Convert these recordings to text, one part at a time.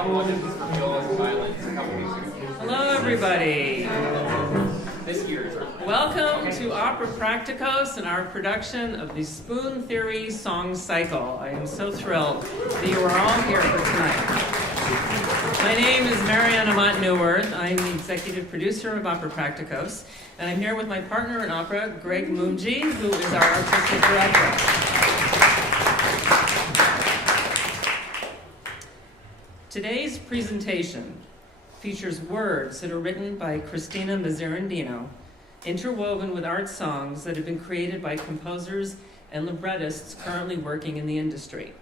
couple of these for violas and violins a couple weeks ago. Hello, everybody. This year's. Welcome to Opera Praktikos and our production of the Spoon Theory Song Cycle. I am so thrilled that you are all here for tonight. My name is Marianne Amott-Neuwirth. I'm the executive producer of Opera Praktikos, and I'm here with my partner in opera, Greg Moomji, who is our artistic director. Today's presentation features words that are written by Christine Miserandino, interwoven with art songs that have been created by composers and librettists currently working in the industry.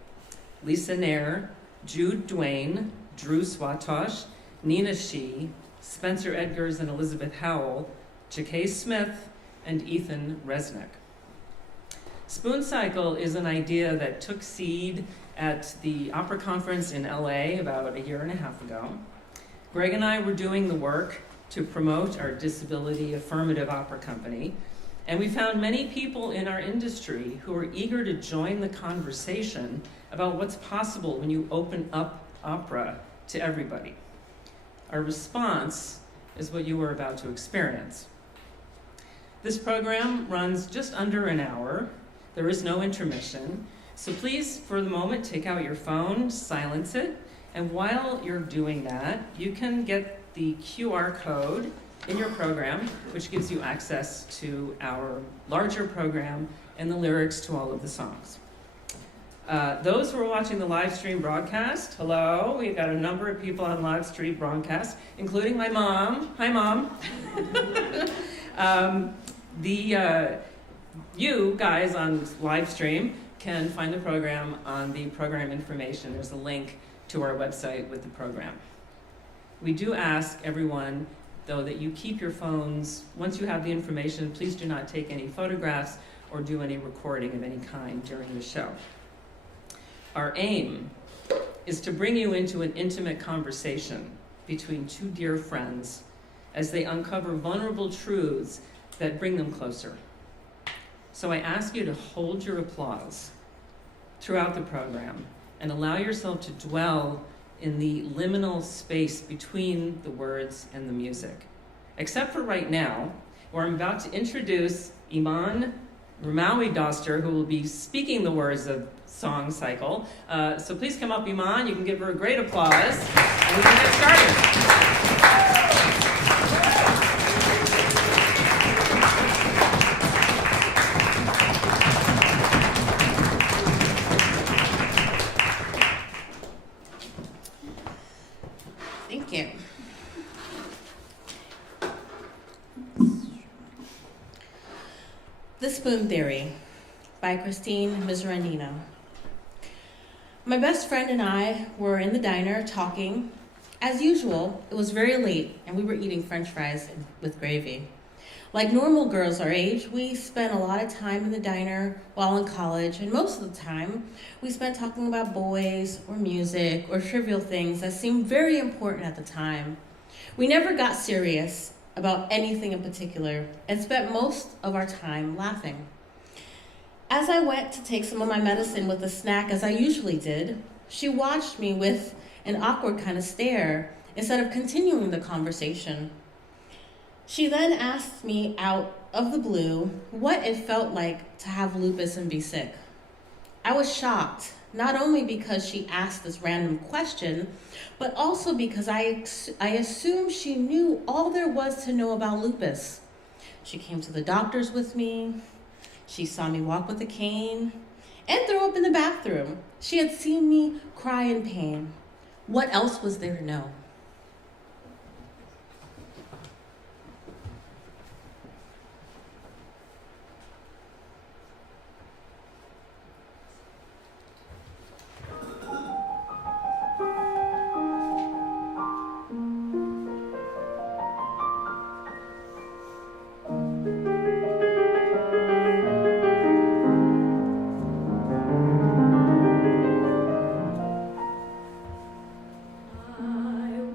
Lisa Nair, Jude Duane, Drew Swatosh, Nina Shee, Spencer Edgars and Elizabeth Howell, Jacquet Smith, and Ethan Resnick. Spoon Cycle is an idea that took seed at the opera conference in LA about a year and a half ago. Greg and I were doing the work to promote our disability-affirmative opera company, and we found many people in our industry who were eager to join the conversation about what's possible when you open up opera to everybody. Our response is what you are about to experience. This program runs just under an hour. There is no intermission. So please, for the moment, take out your phone, silence it, and while you're doing that, you can get the QR code in your program, which gives you access to our larger program and the lyrics to all of the songs. Those who are watching the live stream broadcast, hello, we've got a number of people on live stream broadcast, including my mom. Hi, Mom. You guys on live stream can find the program on the program information. There's a link to our website with the program. We do ask everyone, though, that you keep your phones. Once you have the information, please do not take any photographs or do any recording of any kind during the show. Our aim is to bring you into an intimate conversation between two dear friends as they uncover vulnerable truths that bring them closer. So I ask you to hold your applause throughout the program and allow yourself to dwell in the liminal space between the words and the music. Except for right now, where I'm about to introduce Eman Rimawi-Doster, who will be speaking the words of Song Cycle. So please come up, Eman. You can give her a great applause, and we can get started. Thank you. The Spoon Theory by Christine Miserandino. My best friend and I were in the diner talking. As usual, it was very late and we were eating French fries with gravy. Like normal girls our age, we spent a lot of time in the diner while in college, and most of the time we spent talking about boys or music or trivial things that seemed very important at the time. We never got serious about anything in particular and spent most of our time laughing. As I went to take some of my medicine with a snack, as I usually did, she watched me with an awkward kind of stare instead of continuing the conversation. She then asked me out of the blue what it felt like to have lupus and be sick. I was shocked, not only because she asked this random question, but also because I assumed she knew all there was to know about lupus. She came to the doctors with me. She saw me walk with a cane and throw up in the bathroom. She had seen me cry in pain. What else was there to know? I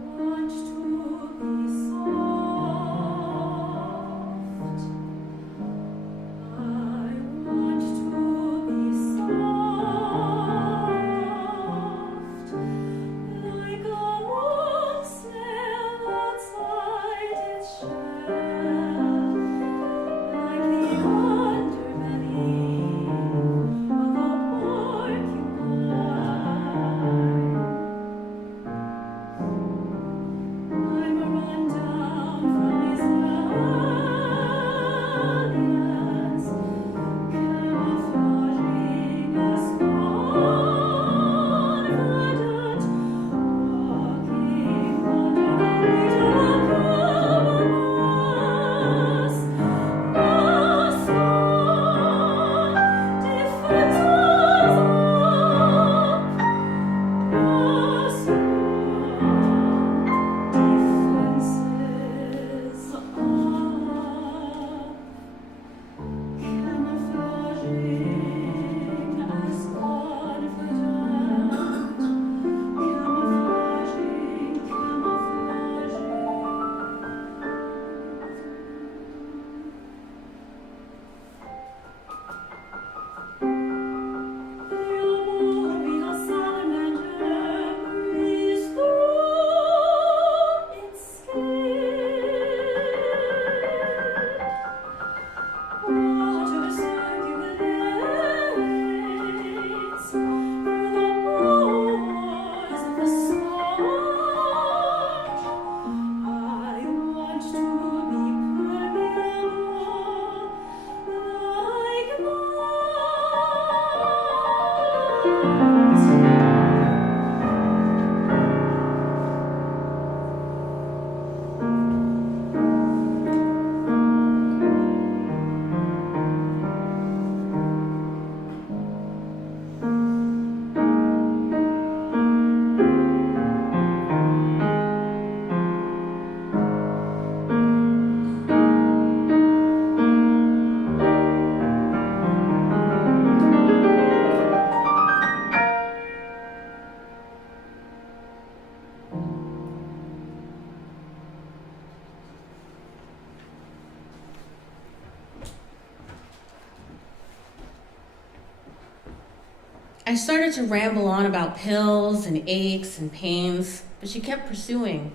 I started to ramble on about pills and aches and pains, but she kept pursuing,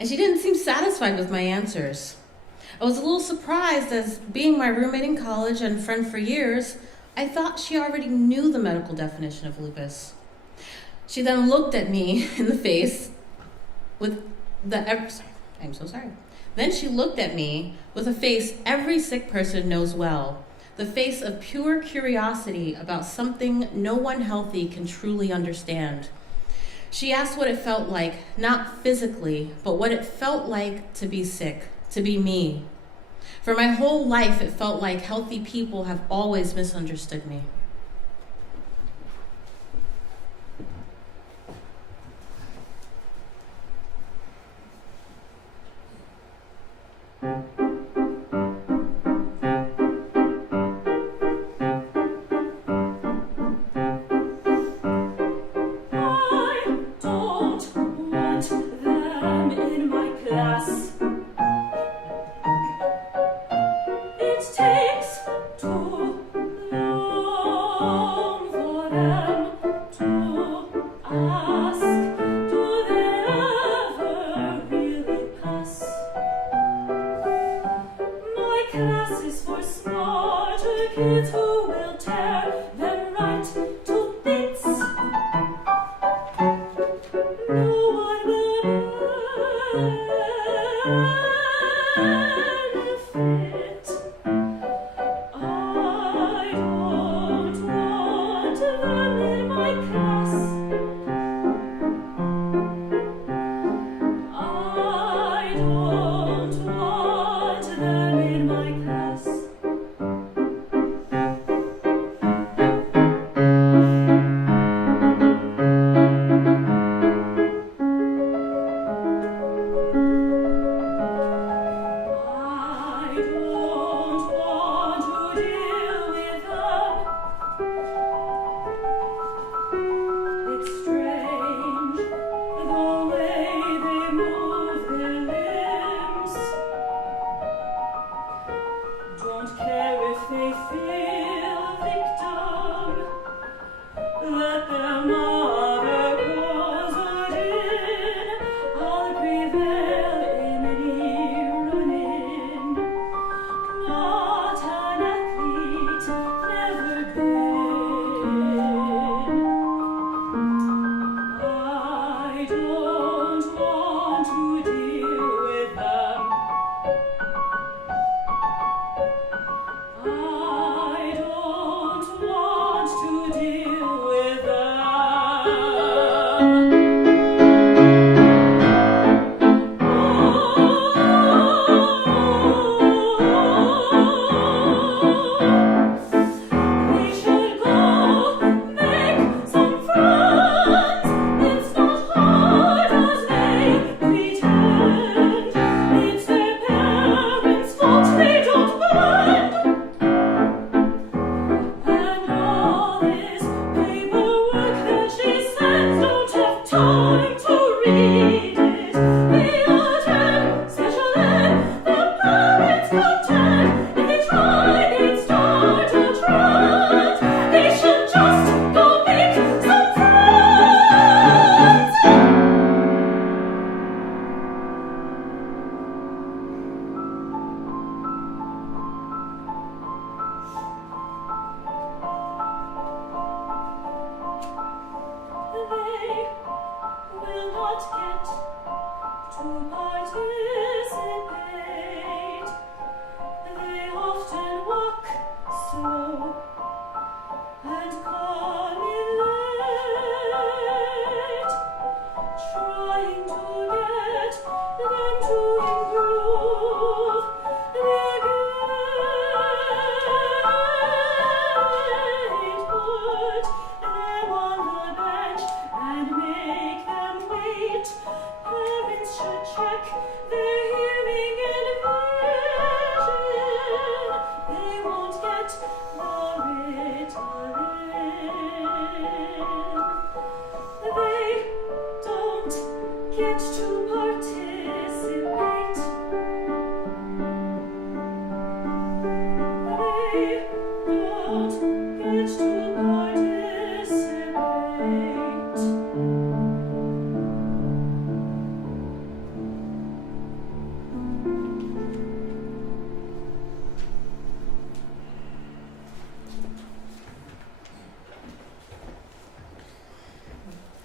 and she didn't seem satisfied with my answers. I was a little surprised, as being my roommate in college and friend for years, I thought she already knew the medical definition of lupus. She then looked at me in the face with Then she looked at me with a face every sick person knows well, the face of pure curiosity about something no one healthy can truly understand. She asked what it felt like, not physically, but what it felt like to be sick, to be me. For my whole life, it felt like healthy people have always misunderstood me. I don't want them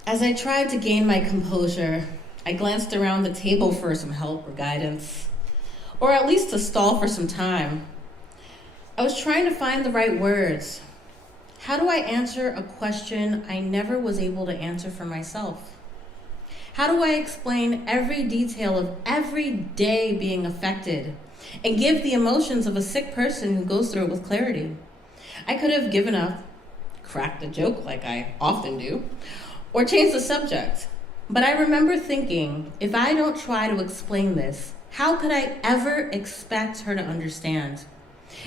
As I tried to gain my composure, I glanced around the table for some help or guidance, or at least to stall for some time. I was trying to find the right words. How do I answer a question I never was able to answer for myself? How do I explain every detail of every day being affected and give the emotions of a sick person who goes through it with clarity? I could have given up, cracked a joke like I often do, or changed the subject. But I remember thinking, if I don't try to explain this, how could I ever expect her to understand?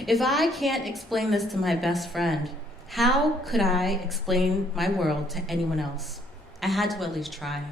If I can't explain this to my best friend, how could I explain my world to anyone else? I had to at least try.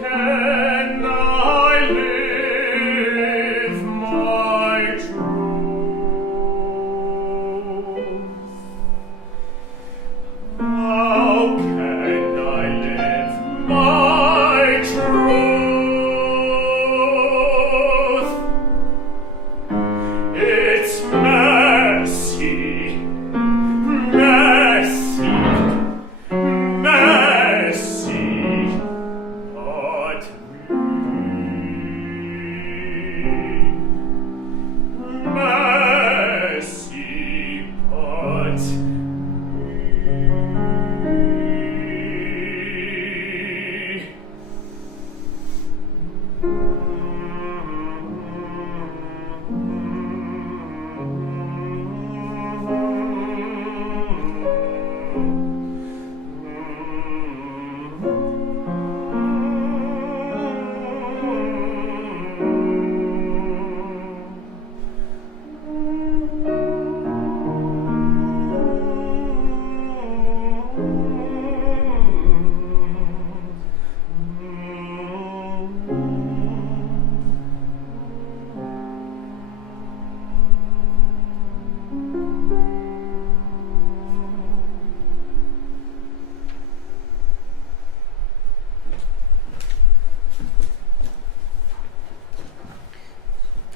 Can I live?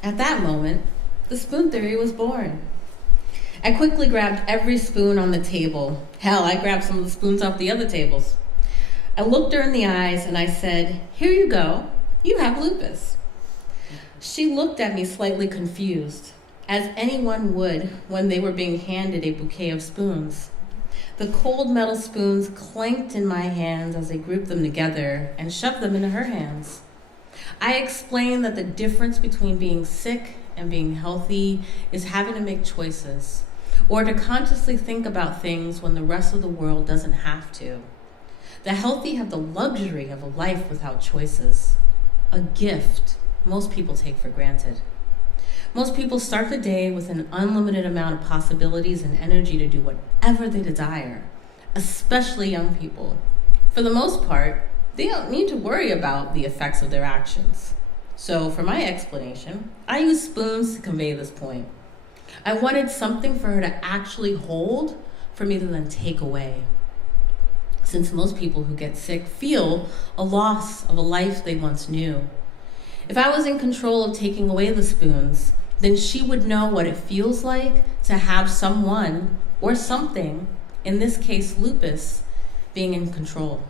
At that moment, the spoon theory was born. I quickly grabbed every spoon on the table. Hell, I grabbed some of the spoons off the other tables. I looked her in the eyes and I said, "Here you go, you have lupus." She looked at me slightly confused, as anyone would when they were being handed a bouquet of spoons. The cold metal spoons clanked in my hands as I grouped them together and shoved them into her hands. I explained that the difference between being sick and being healthy is having to make choices, or to consciously think about things when the rest of the world doesn't have to. The healthy have the luxury of a life without choices, a gift most people take for granted. Most people start the day with an unlimited amount of possibilities and energy to do whatever they desire, especially young people. For the most part, they don't need to worry about the effects of their actions. So for my explanation, I use spoons to convey this point. I wanted something for her to actually hold for me to then take away. Since most people who get sick feel a loss of a life they once knew. If I was in control of taking away the spoons, then she would know what it feels like to have someone or something, in this case lupus, being in control.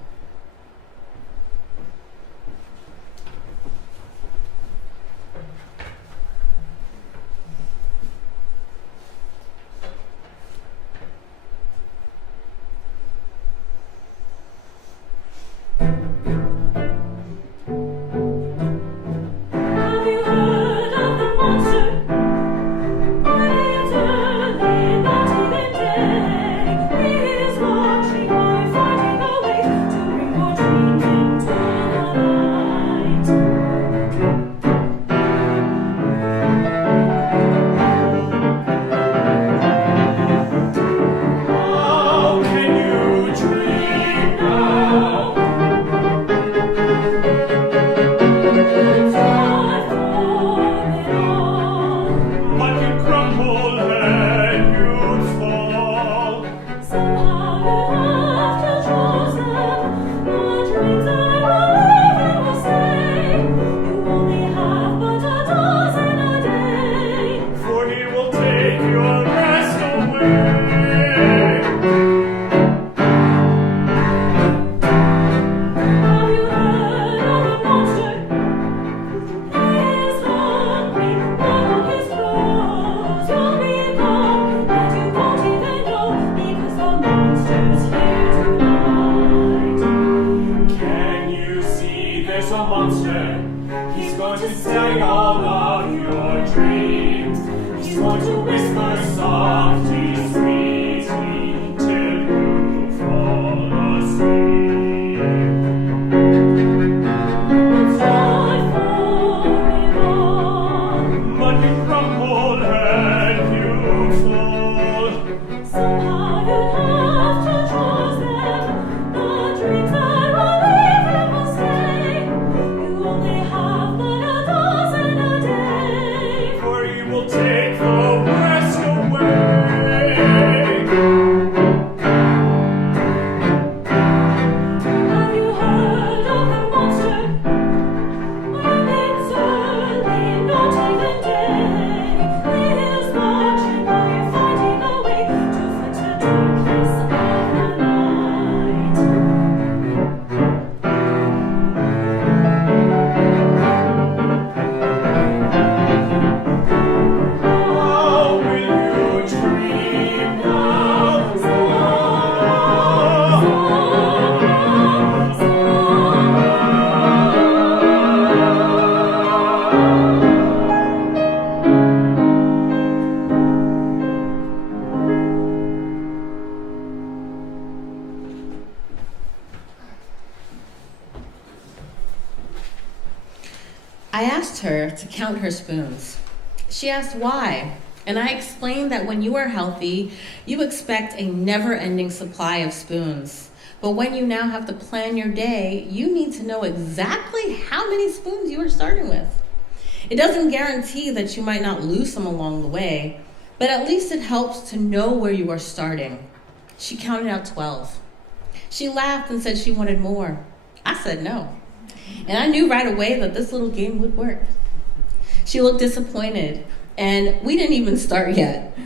I asked her to count her spoons. She asked why, and I explained that when you are healthy, you expect a never-ending supply of spoons. But when you now have to plan your day, you need to know exactly how many spoons you are starting with. It doesn't guarantee that you might not lose some along the way, but at least it helps to know where you are starting. She counted out 12. She laughed and said she wanted more. I said no. And I knew right away that this little game would work. She looked disappointed, and we didn't even start yet.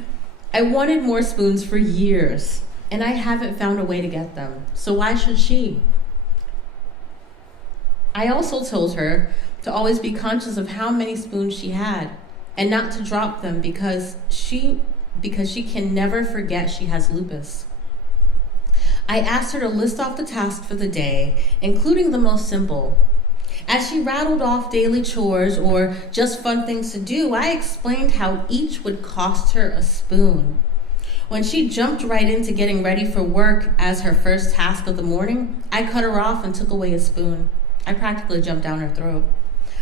I wanted more spoons for years, and I haven't found a way to get them, so why should she? I also told her to always be conscious of how many spoons she had, and not to drop them because she can never forget she has lupus. I asked her to list off the tasks for the day, including the most simple. As she rattled off daily chores or just fun things to do, I explained how each would cost her a spoon. When she jumped right into getting ready for work as her first task of the morning, I cut her off and took away a spoon. I practically jumped down her throat.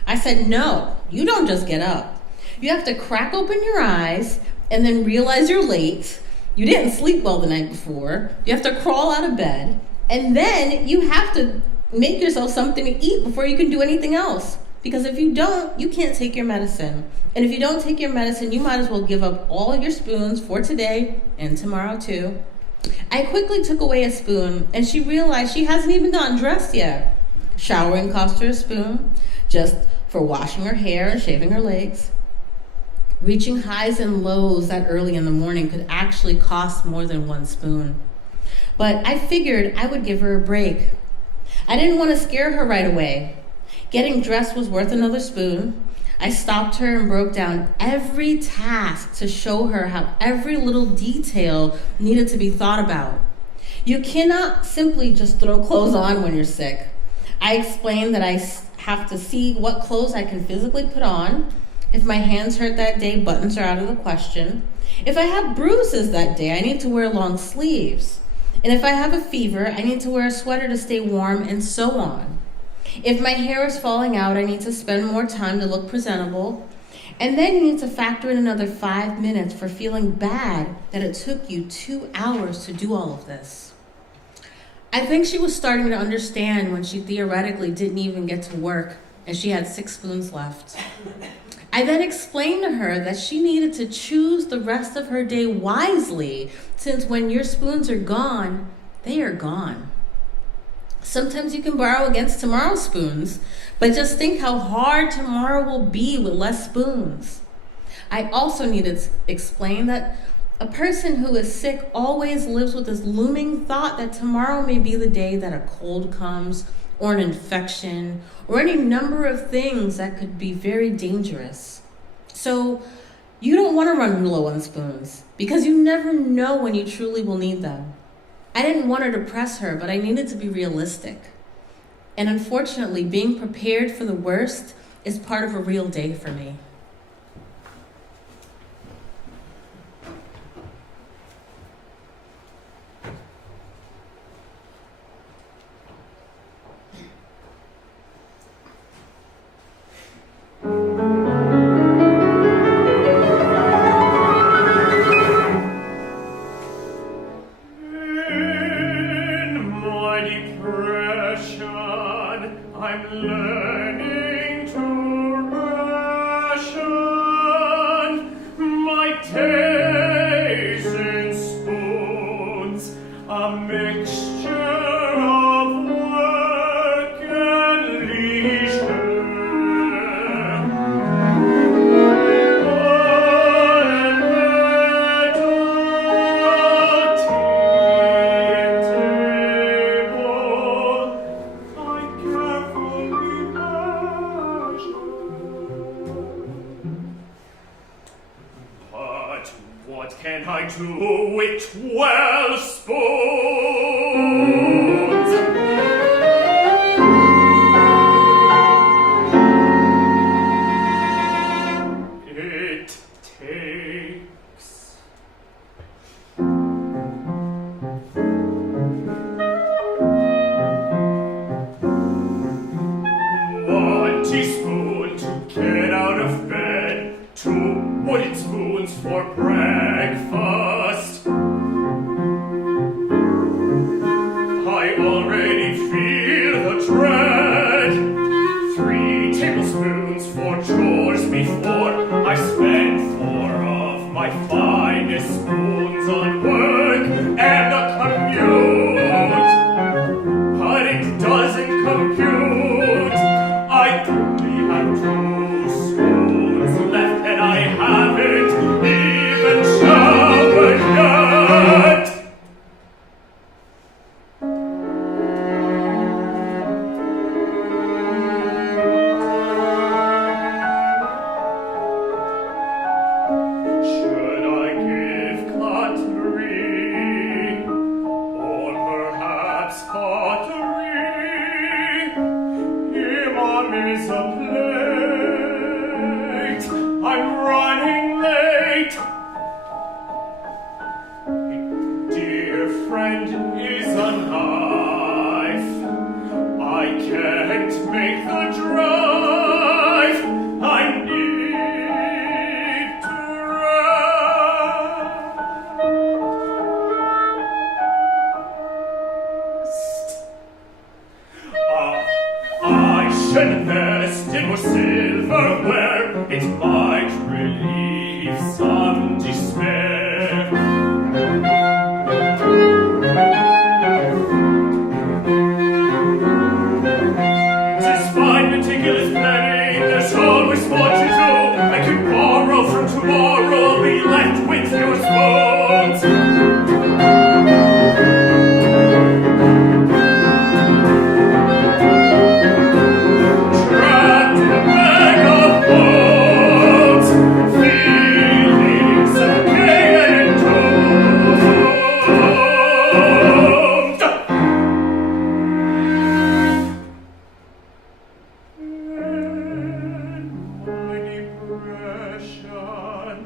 I said, "No, you don't just get up. You have to crack open your eyes and then realize you're late. You didn't sleep well the night before. You have to crawl out of bed. And then you have to make yourself something to eat before you can do anything else. Because if you don't, you can't take your medicine. And if you don't take your medicine, you might as well give up all your spoons for today and tomorrow too." I quickly took away a spoon, and she realized she hasn't even gotten dressed yet. Showering cost her a spoon, just for washing her hair and shaving her legs. Reaching highs and lows that early in the morning could actually cost more than one spoon. But I figured I would give her a break. I didn't want to scare her right away. Getting dressed was worth another spoon. I stopped her and broke down every task to show her how every little detail needed to be thought about. You cannot simply just throw clothes on when you're sick. I explained that I have to see what clothes I can physically put on. If my hands hurt that day, buttons are out of the question. If I have bruises that day, I need to wear long sleeves. And if I have a fever, I need to wear a sweater to stay warm, and so on. If my hair is falling out, I need to spend more time to look presentable. And then you need to factor in another 5 minutes for feeling bad that it took you 2 hours to do all of this. I think she was starting to understand when she theoretically didn't even get to work and she had 6 spoons left. I then explained to her that she needed to choose the rest of her day wisely, since when your spoons are gone, they are gone. Sometimes you can borrow against tomorrow's spoons, but just think how hard tomorrow will be with less spoons. I also needed to explain that a person who is sick always lives with this looming thought that tomorrow may be the day that a cold comes, or an infection, or any number of things that could be very dangerous. So you don't want to run low on spoons, because you never know when you truly will need them. I didn't want to depress her, but I needed to be realistic. And unfortunately, being prepared for the worst is part of a real day for me. For breakfast. friend is a knife. I can't make the drive. I need to rest. I should invest in more silverware. It might relieve some despair. Despite meticulous planning, there's always more to do. I can borrow from tomorrow, be left with fewer spoons. Trapped in a bag of bones, feeling suffocated and doomed. In my depression,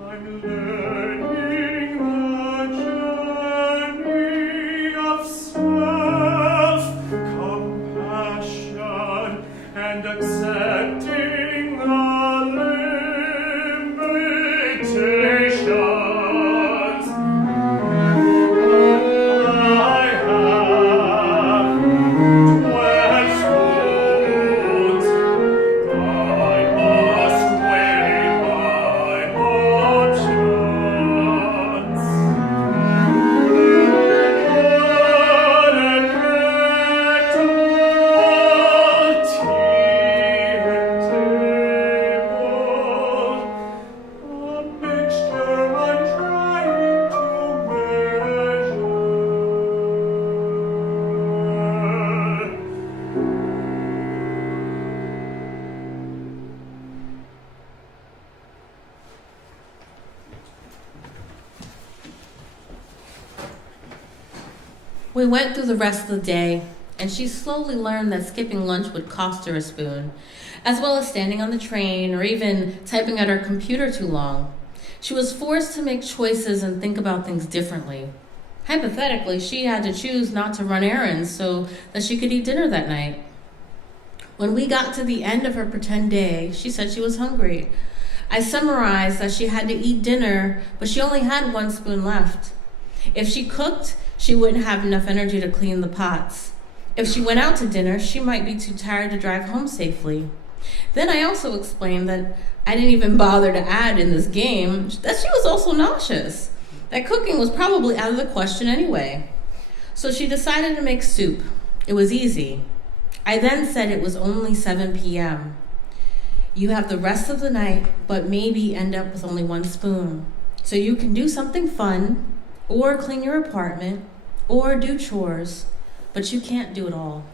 I'm learning the journey of self-compassion and accepting the limitations I have. 12 spoons. I must weigh my options. A mixture I'm trying to measure. We went through the rest of the day, and she slowly learned that skipping lunch would cost her a spoon, as well as standing on the train or even typing at her computer too long. She was forced to make choices and think about things differently. Hypothetically, she had to choose not to run errands so that she could eat dinner that night. When we got to the end of her pretend day, she said she was hungry. I summarized that she had to eat dinner, but she only had 1 spoon left. If she cooked, she wouldn't have enough energy to clean the pots. If she went out to dinner, she might be too tired to drive home safely. Then I also explained that I didn't even bother to add in this game that she was also nauseous, that cooking was probably out of the question anyway. So she decided to make soup. It was easy. I then said it was only 7 p.m. You have the rest of the night, but maybe end up with only 1 spoon. So you can do something fun, or clean your apartment, or do chores, but you can't do it all.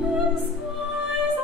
When skies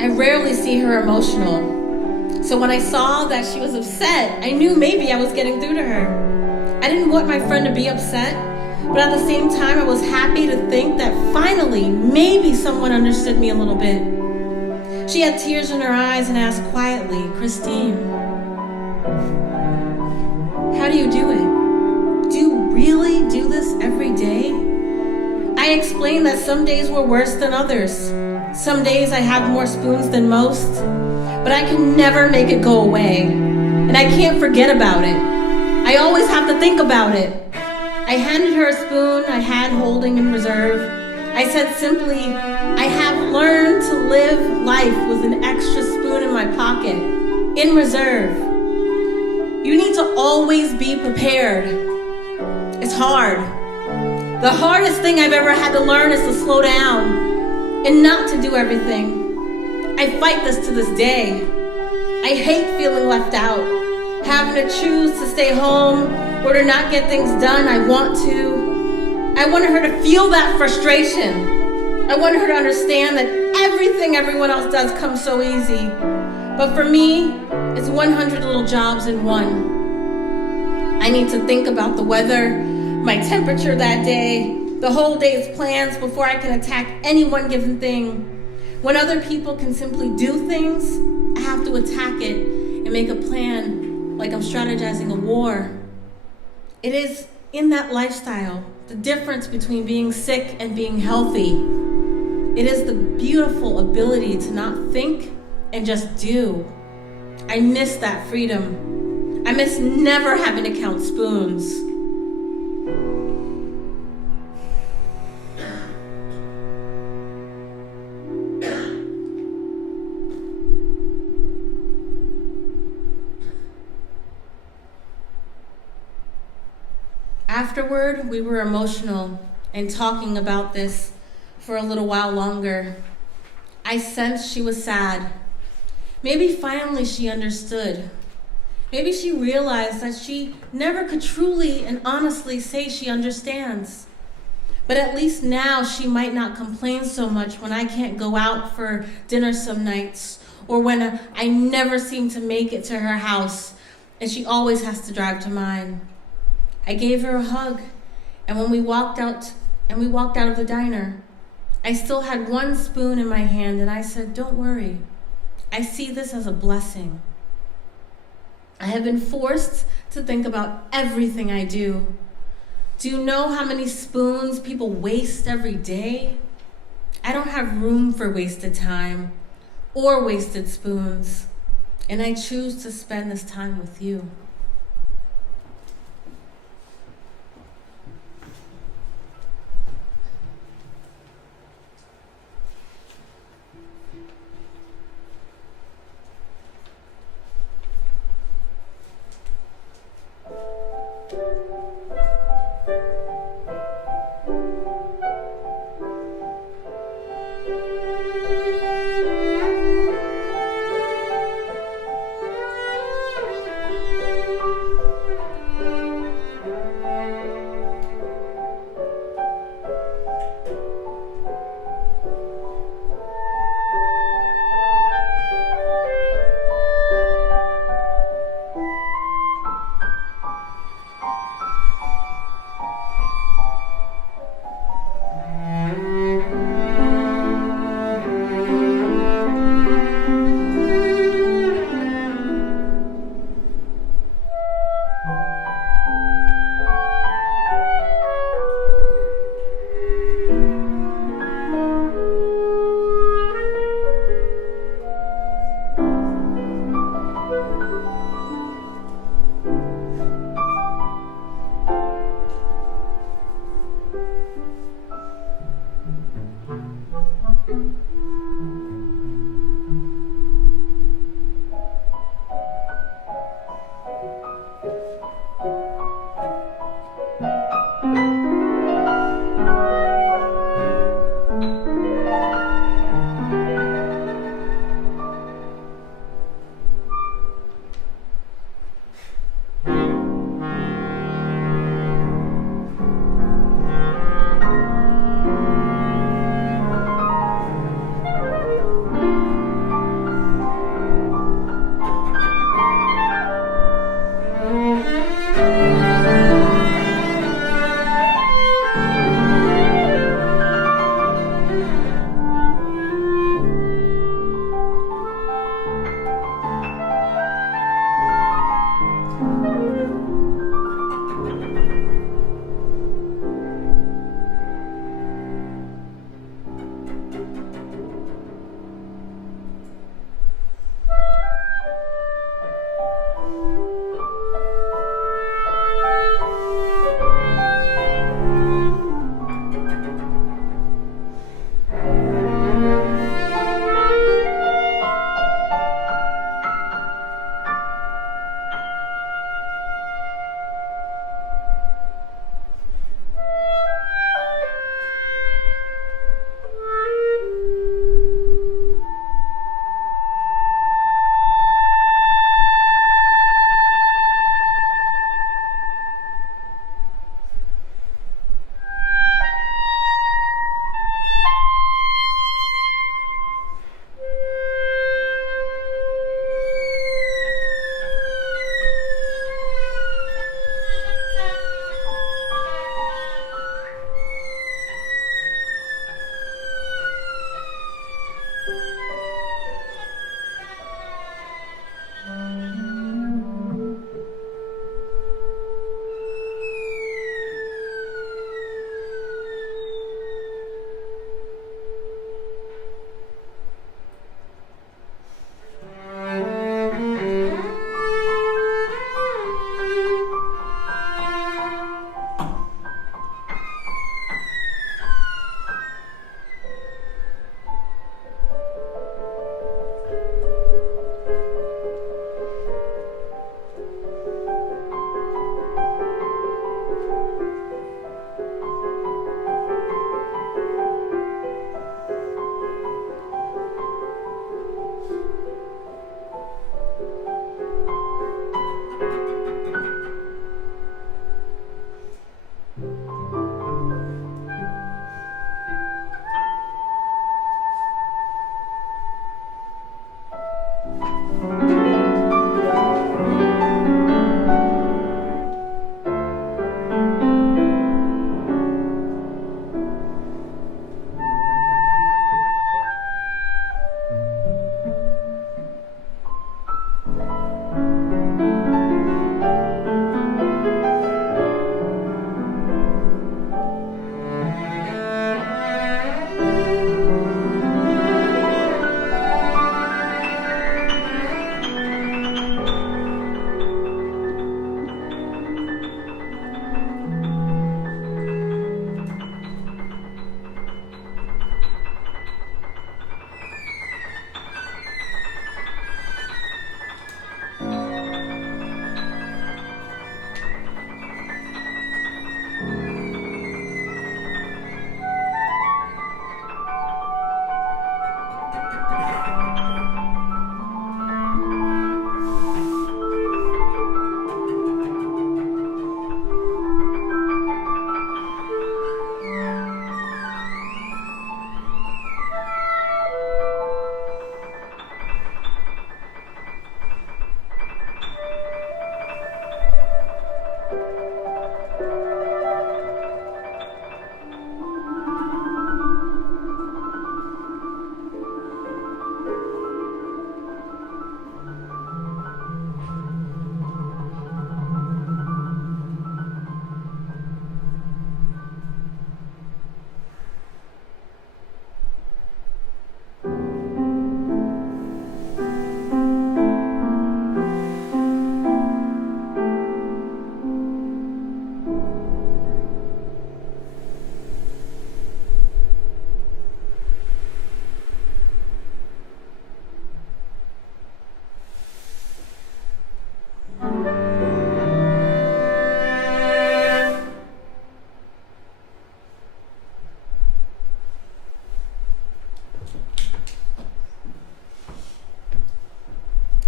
I rarely see her emotional. So when I saw that she was upset, I knew maybe I was getting through to her. I didn't want my friend to be upset, but at the same time, I was happy to think that finally, maybe someone understood me a little bit. She had tears in her eyes and asked quietly, "Christine, how do you do it? Do you really do this every day?" I explained that some days were worse than others. Some days I have more spoons than most, but I can never make it go away, and I can't forget about it. I always have to think about it. I handed her a spoon I had holding in reserve. I said simply, "I have learned to live life with an extra spoon in my pocket, in reserve." You need to always be prepared. It's hard. The hardest thing I've ever had to learn is to slow down and not to do everything. I fight this to this day. I hate feeling left out, having to choose to stay home or to not get things done I want to. I wanted her to feel that frustration. I wanted her to understand that everything everyone else does comes so easy. But for me, it's 100 little jobs in one. I need to think about the weather, my temperature that day, the whole day's plans before I can attack any one given thing. When other people can simply do things, I have to attack it and make a plan like I'm strategizing a war. It is in that lifestyle, the difference between being sick and being healthy. It is the beautiful ability to not think and just do. I miss that freedom. I miss never having to count spoons. Afterward, we were emotional and talking about this for a little while longer. I sensed she was sad. Maybe finally she understood. Maybe she realized that she never could truly and honestly say she understands. But at least now she might not complain so much when I can't go out for dinner some nights, or when I never seem to make it to her house and she always has to drive to mine. I gave her a hug, and when we walked out of the diner, I still had one spoon in my hand, and I said, "Don't worry. I see this as a blessing." I have been forced to think about everything I do. Do you know how many spoons people waste every day? I don't have room for wasted time or wasted spoons, and I choose to spend this time with you.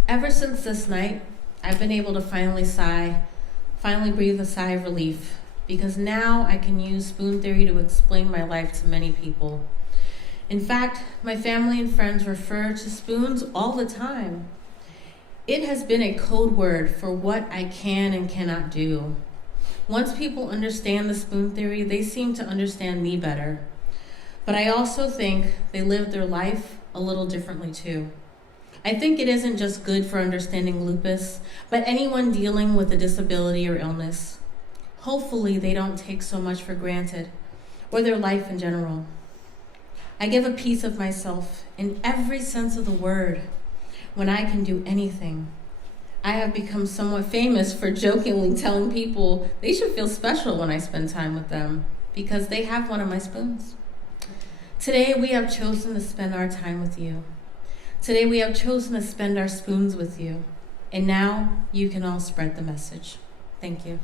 Ever since this night, I've been able to finally breathe a sigh of relief, because now I can use spoon theory to explain my life to many people. In fact, my family and friends refer to spoons all the time. It has been a code word for what I can and cannot do. Once people understand the spoon theory, they seem to understand me better. But I also think they live their life a little differently too. I think it isn't just good for understanding lupus, but anyone dealing with a disability or illness. Hopefully they don't take so much for granted, or their life in general. I give a piece of myself in every sense of the word when I can do anything. I have become somewhat famous for jokingly telling people they should feel special when I spend time with them because they have one of my spoons. Today we have chosen to spend our time with you. Today we have chosen to spend our spoons with you. And now you can all spread the message. Thank you.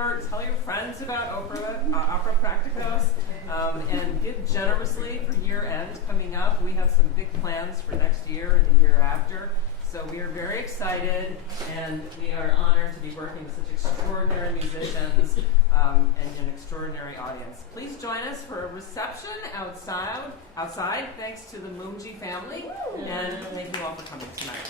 your friends about Opera Praktikos, and give generously for year end coming up. We have some big plans for next year and the year after. So we are very excited, and we are honored to be working with such extraordinary musicians and an extraordinary audience. Please join us for a reception outside. Thanks to the Mumji family, and thank you all for coming tonight.